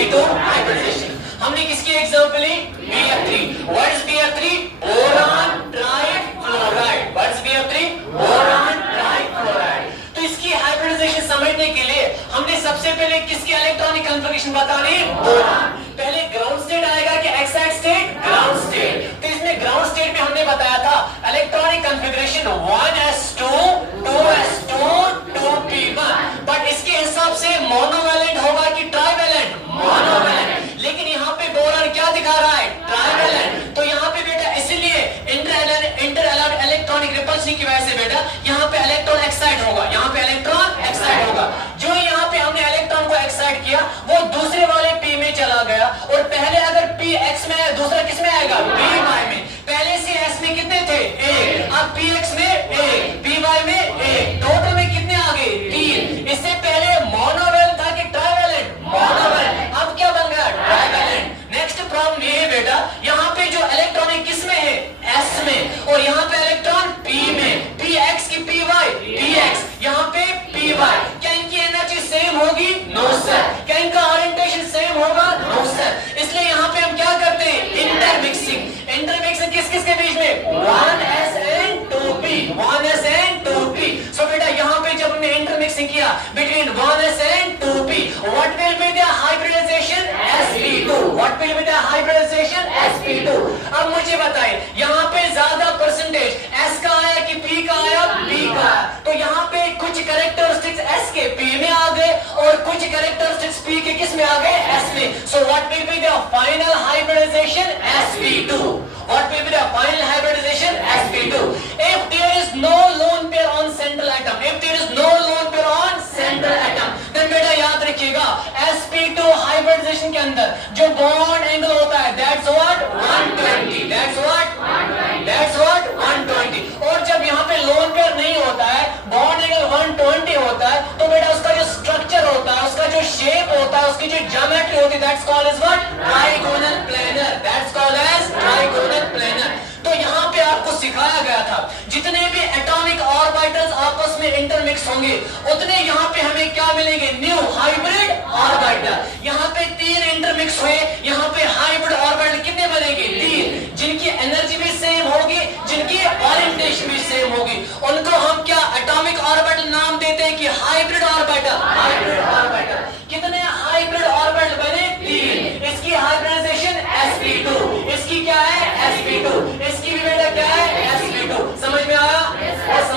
sp2 hybridisation. हमने किसकी example ली? BF3। What is BF3? Boron trifluoride. What is BF3? Boron trifluoride. तो इसकी हाइब्रिडाइजेशन समझने के लिए हमने सबसे पहले किसकी इलेक्ट्रॉनिक कन्फिगरेशन बतानी? बोरान। पहले ग्राउंड स्टेट आएगा कि एक्साइड स्टेट? Ground state. तो इसमें ग्राउंड स्टेट में हमने बताया था electronic configuration 1s2 2s2 2p1, but इसके हिसाब से मोनोवैलेंट होगा कि ट्राइवैलेंट? मोनोवैलेंट। लेकिन यहाँ पे बोरान क्या दिखा रहा है? ट्राइवैलेंट। तो यहाँ पे बेटा इसलिए इंटर इलेक्ट्रॉनिक रिपल्शन की वजह से बेटा यहाँ पे इलेक्ट्रॉन एक्साइड होगा, यहाँ पे इलेक्ट्रॉन एक्साइड होगा। जो यहाँ पे हमने इलेक्ट्रॉन को एक्साइड किया वो दूसरे वाले p में चला गया, और पहले अगर p x में है दूसरा किस में आएगा? p y में। पहले से s में कितने थे? a, अब p x में a, p y में a, टोटल में कितने आ गए? 3। इससे पहले मोनोवैलेंट था कि ट्राइवैलेंट? मोनोवैलेंट। अब क्या बन गया? ट्राइवैलेंट। नेक्स्ट प्रॉब्लम ये है बेटा, यहाँ पे जो इलेक्ट्रॉनिक किस में है? s में, और यहाँ पे इलेक्ट्रॉन p में। px की py, px, यहाँ पे py। क्या इनकी एनर्जी सेम होगी? No sir. क्या इनका ओरिएंटेशन सेम होगा? No sir. इसलिए यहाँ पे हम क्या करते हैं? इंटरमिक्सिंग। इंटरमिक्सिंग किस किस के बीच में? 1s and 2p, 1s and 2p। सो बेटा यहाँ पे जब हमने इंटरमिक्सिंग किया between 1s and 2p, what will be the hybridization? sp2। what will be the hybridization? sp2। अब मुझे बताएं यहाँ पे ज्यादा परसेंटेज s का आया कि p का आया? p का आया। तो यहाँ पे कुछ कैरेक्टरिस्टिक्स s के p में आ गए और कुछ कैरेक्टरिस्टिक्स p के किस में आ गए? s में। So what will be the final hybridisation? sp2। What will be the final hybridisation? sp2। If there is no lone pair on central atom, if there is no lone pair on central atom, then बेटा याद रखिएगा sp2 hybridisation के अंदर जो bond angle होता है that's what? 120। That's what? 120। That's what? 120। और जब यहाँ पे लोन पेयर नहीं होता है, बॉन्ड एंगल 120 होता है, तो बेटा उसका जो स्ट्रक्चर होता है, उसका जो शेप होता है, उसकी जो ज्योमेट्री होती है that's called as what? Trigonal planar. That's called as trigonal planar. तो यहाँ पे आपको सिखाया गया था जितने भी एटॉमिक ऑर्बिटल्स आपस में इंटरमिक्स होंगे उतने यहाँ पे हमें क्या मिलेंगे? New hybrid orbital. यहाँ पे 3 इंटरमिक्स हुए, यहाँ पे हाइब्रिड ऑर्बिटल कितने